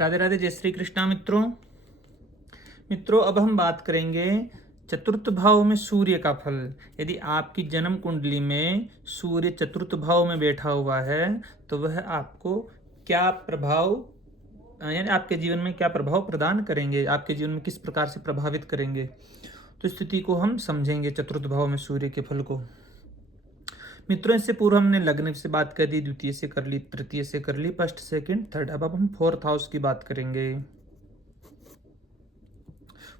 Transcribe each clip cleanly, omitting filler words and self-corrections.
राधे राधे, जय श्री कृष्णा मित्रों। अब हम बात करेंगे चतुर्थ भाव में सूर्य का फल। यदि आपकी जन्म कुंडली में सूर्य चतुर्थ भाव में बैठा हुआ है तो वह आपको क्या प्रभाव, यानी आपके जीवन में क्या प्रभाव प्रदान करेंगे, आपके जीवन में किस प्रकार से प्रभावित करेंगे, तो स्थिति को हम समझेंगे चतुर्थ भाव में सूर्य के फल को। मित्रों, इससे पूर्व हमने लग्न से बात कर ली, द्वितीय से कर ली, तृतीय से कर ली, फर्स्ट सेकंड थर्ड। अब हम फोर्थ हाउस की बात करेंगे।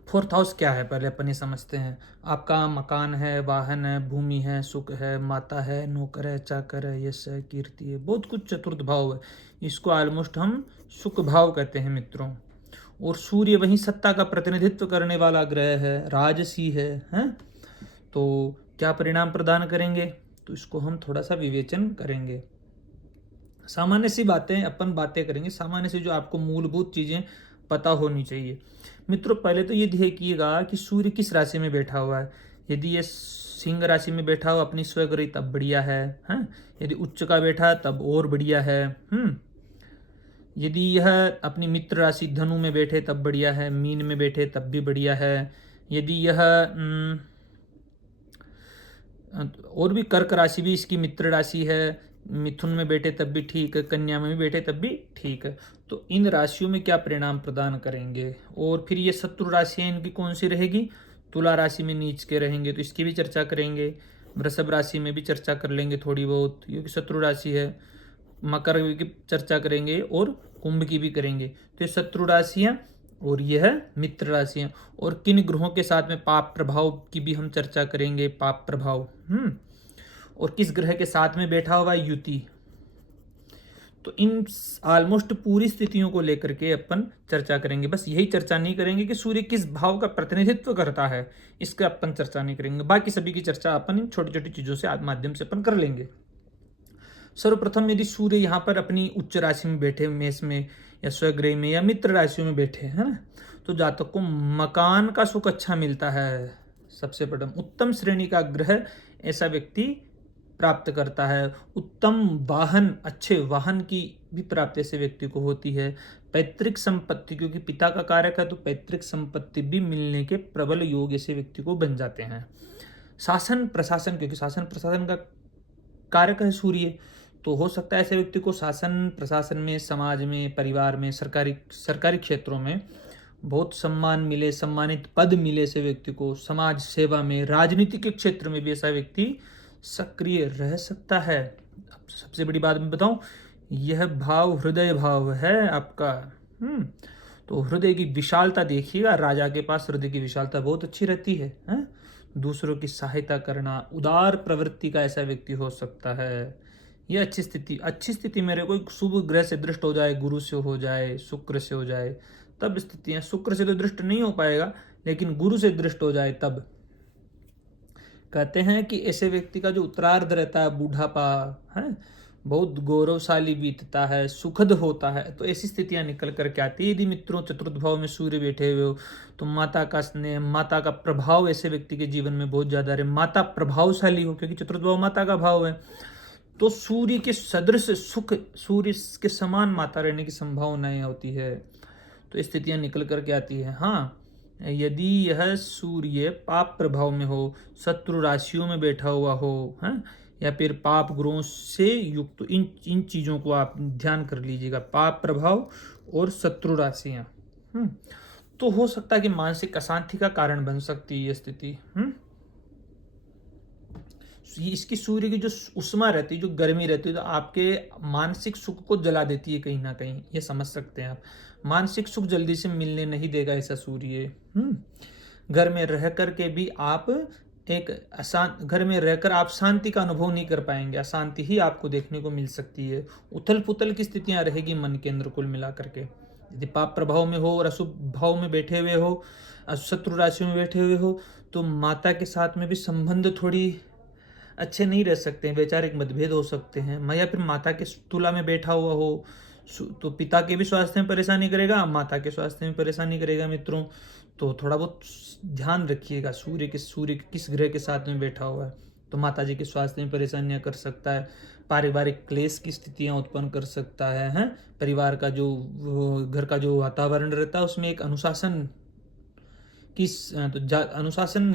फोर्थ हाउस क्या है पहले अपन ये समझते हैं। आपका मकान है, वाहन है, भूमि है, सुख है, माता है, नौकर है, चाकर है, यश है, कीर्ति है, बहुत कुछ चतुर्थ भाव है। इसको ऑलमोस्ट हम सुख भाव कहते हैं मित्रों। और सूर्य वही सत्ता का प्रतिनिधित्व करने वाला ग्रह है, राजसी है? तो क्या परिणाम प्रदान करेंगे, तो इसको हम थोड़ा सा विवेचन करेंगे। सामान्य सी बातें अपन बातें करेंगे, सामान्य से जो आपको मूलभूत चीजें पता होनी चाहिए। मित्रों, पहले तो ये देखिएगा कि सूर्य किस राशि में बैठा हुआ है। यदि ये सिंह राशि में बैठा हुआ अपनी स्वग्रही तब बढ़िया है, हैं? यदि उच्च का बैठा तब और बढ़िया है। यदि यह अपनी मित्र राशि धनु में बैठे तब बढ़िया है, मीन में बैठे तब भी बढ़िया है। यदि यह और भी कर्क राशि भी इसकी मित्र राशि है, मिथुन में बैठे तब भी ठीक है, कन्या में भी बैठे तब भी ठीक है। तो इन राशियों में क्या परिणाम प्रदान करेंगे। और फिर ये शत्रु राशियां इनकी कौन सी रहेगी। तुला राशि में नीच के रहेंगे तो इसकी भी चर्चा करेंगे। वृषभ राशि में भी चर्चा कर लेंगे थोड़ी बहुत, क्योंकि शत्रु राशि है। मकर की चर्चा करेंगे और कुंभ की भी करेंगे। तो ये शत्रु राशियां और यह मित्र राशियां। और किन ग्रहों के साथ में पाप प्रभाव की भी हम चर्चा करेंगे। पाप प्रभाव और किस ग्रह के साथ में बैठा हुआ युति। तो इन ऑलमोस्ट पूरी स्थितियों को लेकर के अपन चर्चा करेंगे। बस यही चर्चा नहीं करेंगे कि सूर्य किस भाव का प्रतिनिधित्व करता है, इसका अपन चर्चा नहीं करेंगे। बाकी सभी की चर्चा अपन इन छोटी छोटी चीजों से माध्यम से अपन कर लेंगे। सर्वप्रथम यदि सूर्य यहाँ पर अपनी उच्च राशि में बैठे, मेष में या स्वगृह में या मित्र राशियों में बैठे है ना, तो जातक को मकान का सुख अच्छा मिलता है। सबसे प्रथम उत्तम श्रेणी का ग्रह ऐसा व्यक्ति प्राप्त करता है। उत्तम वाहन, अच्छे वाहन की भी प्राप्ति ऐसे व्यक्ति को होती है। पैतृक संपत्ति, क्योंकि पिता का कारक है तो पैतृक संपत्ति भी मिलने के प्रबल योग ऐसे व्यक्ति को बन जाते हैं। शासन प्रशासन, क्योंकि शासन प्रशासन का कारक है सूर्य, तो हो सकता है ऐसे व्यक्ति को शासन प्रशासन में, समाज में, परिवार में, सरकारी क्षेत्रों में बहुत सम्मान मिले, सम्मानित पद मिले ऐसे व्यक्ति को। समाज सेवा में, राजनीति के क्षेत्र में भी ऐसा व्यक्ति सक्रिय रह सकता है। अब सबसे बड़ी बात मैं बताऊं, यह भाव हृदय भाव है आपका। तो हृदय की विशालता देखिएगा, राजा के पास हृदय की विशालता बहुत अच्छी रहती है? दूसरों की सहायता करना, उदार प्रवृत्ति का ऐसा व्यक्ति हो सकता है। यह अच्छी स्थिति मेरे को शुभ ग्रह से दृष्ट हो जाए, गुरु से हो जाए, शुक्र से हो जाए, तब स्थितियां। शुक्र से तो दृष्ट नहीं हो पाएगा, लेकिन गुरु से दृष्ट हो जाए तब। कहते हैं कि ऐसे व्यक्ति का जो उत्तरार्ध रहता है, बूढ़ापा है, बहुत गौरवशाली बीतता है, सुखद होता है। तो ऐसी स्थितियां निकल कर के आती है। यदि मित्रों चतुर्थ भाव में सूर्य बैठे हुए हो तो माता का स्नेह, माता का प्रभाव ऐसे व्यक्ति के जीवन में बहुत ज्यादा रहे, माता प्रभावशाली हो, क्योंकि चतुर्थ भाव माता का भाव है। तो सूर्य के सदृश सुख, सूर्य के समान माता रहने की संभावनाएं होती है। तो स्थितियां निकल करके आती है। हाँ, यदि यह सूर्य पाप प्रभाव में हो, शत्रु राशियों में बैठा हुआ हो, है, या फिर पाप ग्रहों से युक्त, तो इन चीजों को आप ध्यान कर लीजिएगा। पाप प्रभाव और शत्रु राशियां, तो हो सकता है कि मानसिक अशांति का कारण बन सकती है ये स्थिति। इसकी सूर्य की जो उष्मा रहती है, जो गर्मी रहती है, तो आपके मानसिक सुख को जला देती है कहीं ना कहीं, ये समझ सकते हैं आप। मानसिक सुख जल्दी से मिलने नहीं देगा ऐसा सूर्य। घर में रह कर के भी आप घर में रहकर आप शांति का अनुभव नहीं कर पाएंगे, अशांति ही आपको देखने को मिल सकती है। उथल पुथल की स्थितियां रहेगी मन के अंदर कुल मिलाकर के। यदि पाप प्रभाव में हो और अशुभ भाव में बैठे हुए हो, शत्रु राशि में बैठे हुए हो, तो माता के साथ में भी संबंध थोड़ी अच्छे नहीं रह सकते हैं, वैचारिक मतभेद हो सकते हैं। या फिर माता के तुला में बैठा हुआ हो तो पिता के भी स्वास्थ्य में परेशानी करेगा, माता के स्वास्थ्य में परेशानी करेगा मित्रों। तो थोड़ा बहुत ध्यान रखिएगा सूर्य किस ग्रह के साथ में बैठा हुआ है। तो माताजी के स्वास्थ्य में परेशानियां कर सकता है, पारिवारिक क्लेश की स्थितियां उत्पन्न कर सकता है, हैं? परिवार का जो घर का जो वातावरण रहता है उसमें एक अनुशासन की अनुशासन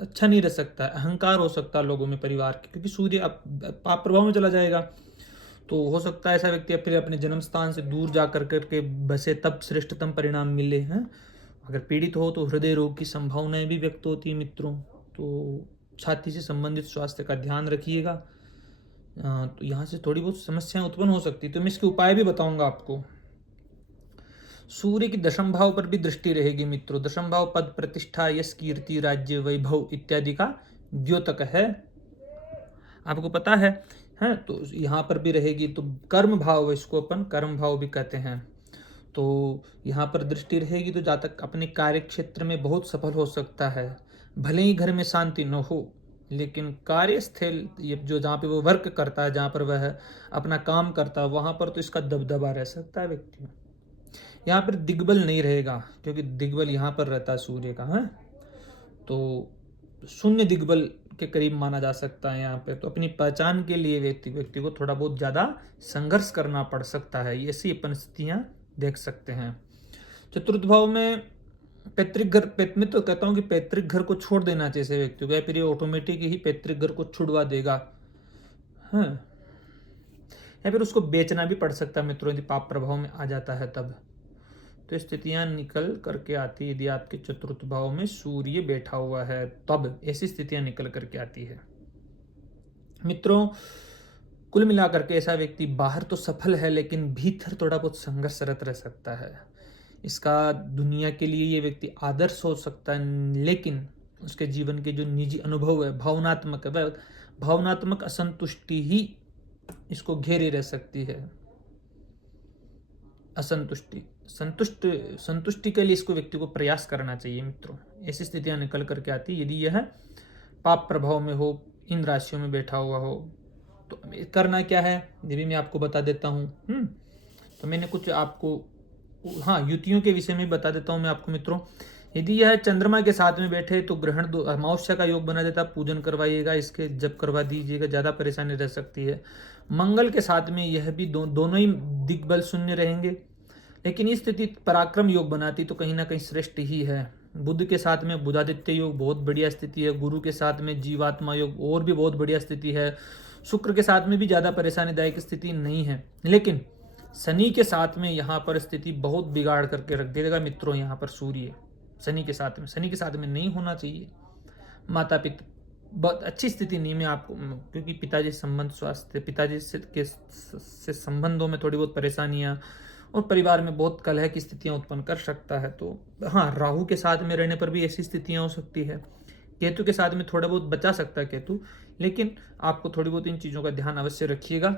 अच्छा नहीं रह सकता है, अहंकार हो सकता है लोगों में परिवार के, क्योंकि सूर्य अब पाप प्रभाव में चला जाएगा। तो हो सकता है ऐसा व्यक्ति फिर अपने जन्म स्थान से दूर जा कर करके बसे तब श्रेष्ठतम परिणाम मिले हैं। अगर पीड़ित हो तो हृदय रोग की संभावनाएं भी व्यक्त होती है मित्रों। तो छाती से संबंधित स्वास्थ्य का ध्यान रखिएगा। तो यहाँ से थोड़ी बहुत समस्याएं उत्पन्न हो सकती है, तो मैं इसके उपाय भी बताऊंगा आपको। सूर्य की दशम भाव पर भी दृष्टि रहेगी मित्रों। दशम भाव पद, प्रतिष्ठा, यश, कीर्ति, राज्य, वैभव इत्यादि का द्योतक है, आपको पता है। तो यहाँ पर भी रहेगी। तो कर्म भाव, इसको अपन कर्म भाव भी कहते हैं। तो यहाँ पर दृष्टि रहेगी तो जातक अपने कार्य क्षेत्र में बहुत सफल हो सकता है। भले ही घर में शांति न हो, लेकिन कार्यस्थल ये जो जहाँ पे वो वर्क करता है, जहाँ पर वह अपना काम करता है, वहाँ पर तो इसका दबदबा रह सकता है व्यक्ति। यहाँ पर दिग्बल नहीं रहेगा, क्योंकि दिग्बल यहाँ पर रहता है सूर्य का, है तो शून्य दिग्बल के करीब माना जा सकता है यहाँ पे। तो अपनी पहचान के लिए व्यक्ति को थोड़ा बहुत ज़्यादा संघर्ष करना पड़ सकता है, ऐसी परिस्थितियाँ देख सकते हैं। चतुर्थ भाव में पैतृक घर, मैं तो कहता हूँ कि पैतृक घर को छोड़ देना चाहिए ऐसे व्यक्ति को, या फिर ये ऑटोमेटिक ही पैतृक घर को छुड़वा देगा, हाँ, या फिर उसको बेचना भी पड़ सकता है मित्रों, यदि पाप प्रभाव में आ जाता है तब। तो स्थितियां निकल करके आती है यदि आपके चतुर्थ भाव में सूर्य बैठा हुआ है, तब ऐसी स्थितियां निकल करके आती है मित्रों। कुल मिलाकर के ऐसा व्यक्ति बाहर तो सफल है, लेकिन भीतर थोड़ा बहुत संघर्षरत रह सकता है। इसका दुनिया के लिए ये व्यक्ति आदर्श हो सकता है, लेकिन उसके जीवन के जो निजी अनुभव है, भावनात्मक असंतुष्टि ही इसको घेरे रह सकती है। संतुष्टि के लिए इसको व्यक्ति को प्रयास करना चाहिए मित्रों। ऐसी स्थितियां निकल करके आती यदि यह पाप प्रभाव में हो, इन राशियों में बैठा हुआ हो। तो करना क्या है ये भी मैं आपको बता देता हूँ। तो मैंने कुछ आपको युतियों के विषय में बता देता हूँ मैं आपको मित्रों। यदि यह चंद्रमा के साथ में बैठे तो ग्रहण अमावस्या का योग बना देता, पूजन करवाइएगा, इसके जप करवा दीजिएगा, ज़्यादा परेशानी रह सकती है। मंगल के साथ में यह भी दोनों ही दिग्बल शून्य रहेंगे, लेकिन इस स्थिति पराक्रम योग बनाती तो कहीं ना कहीं श्रेष्ठ ही है। बुध के साथ में बुधादित्य योग बहुत बढ़िया स्थिति है। गुरु के साथ में जीवात्मा योग और भी बहुत बढ़िया स्थिति है। शुक्र के साथ में भी ज़्यादा परेशानीदायक स्थिति नहीं है, लेकिन शनि के साथ में यहाँ पर स्थिति बहुत बिगाड़ करके रख देगा मित्रों। यहाँ पर सूर्य शनि के साथ में नहीं होना चाहिए। माता पिता बहुत अच्छी स्थिति नहीं में आपको, क्योंकि पिताजी संबंध, स्वास्थ्य, पिताजी से संबंधों में थोड़ी बहुत परेशानियां और परिवार में बहुत कलह की स्थितियां उत्पन्न कर सकता है। तो राहु के साथ में रहने पर भी ऐसी स्थितियां हो सकती है। केतु के साथ में थोड़ा बहुत बचा सकता है केतु, लेकिन आपको थोड़ी बहुत इन चीज़ों का ध्यान अवश्य रखिएगा।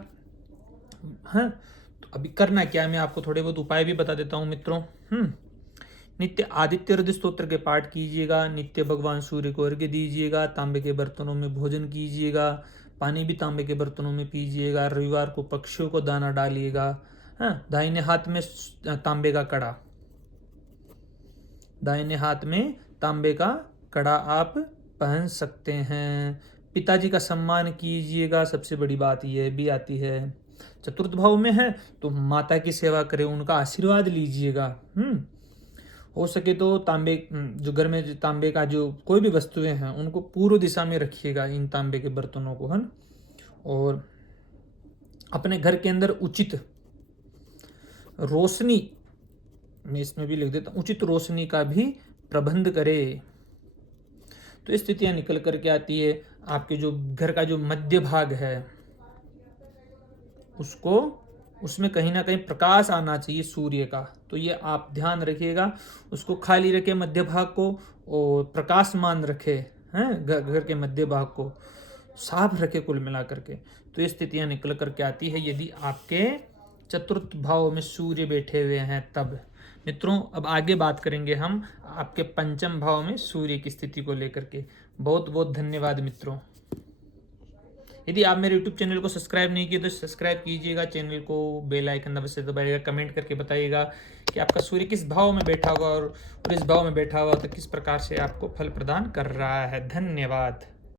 तो अभी करना क्या है मैं आपको थोड़े बहुत उपाय भी बता देता हूँ मित्रों। नित्य आदित्य हृदय स्तोत्र के पाठ कीजिएगा, नित्य भगवान सूर्य को अर्घ्य दीजिएगा, तांबे के बर्तनों में भोजन कीजिएगा, पानी भी तांबे के बर्तनों में पीजिएगा, रविवार को पक्षियों को दाना डालिएगा। दाहिने हाथ में तांबे का कड़ा, आप पहन सकते हैं। पिताजी का सम्मान कीजिएगा, सबसे बड़ी बात यह भी आती है। चतुर्थ भाव में है तो माता की सेवा करें, उनका आशीर्वाद लीजिएगा। हो सके तो तांबे, जो घर में तांबे का जो कोई भी वस्तुएं हैं उनको पूर्व दिशा में रखिएगा, इन तांबे के बर्तनों को, है। और अपने घर के अंदर उचित रोशनी, मैं इसमें भी लिख देता हूँ, उचित रोशनी का भी प्रबंध करें। तो स्थितियां निकल करके आती है। आपके जो घर का जो मध्य भाग है उसमें कहीं ना कहीं प्रकाश आना चाहिए सूर्य का, तो ये आप ध्यान रखिएगा। उसको खाली रखे मध्य भाग को, और प्रकाशमान रखे, हैं घर के मध्य भाग को साफ रखे कुल मिला करके। तो ये स्थितियां निकल करके आती है यदि आपके चतुर्थ भाव में सूर्य बैठे हुए हैं तब। मित्रों अब आगे बात करेंगे हम आपके पंचम भाव में सूर्य की स्थिति को लेकर के। बहुत बहुत धन्यवाद मित्रों। यदि आप मेरे YouTube चैनल को सब्सक्राइब नहीं किए तो सब्सक्राइब कीजिएगा चैनल को, बेल आइकन अवश्य दबाइएगा, कमेंट करके बताइएगा कि आपका सूर्य किस भाव में बैठा हुआ और इस भाव में बैठा हुआ तो किस प्रकार से आपको फल प्रदान कर रहा है। धन्यवाद।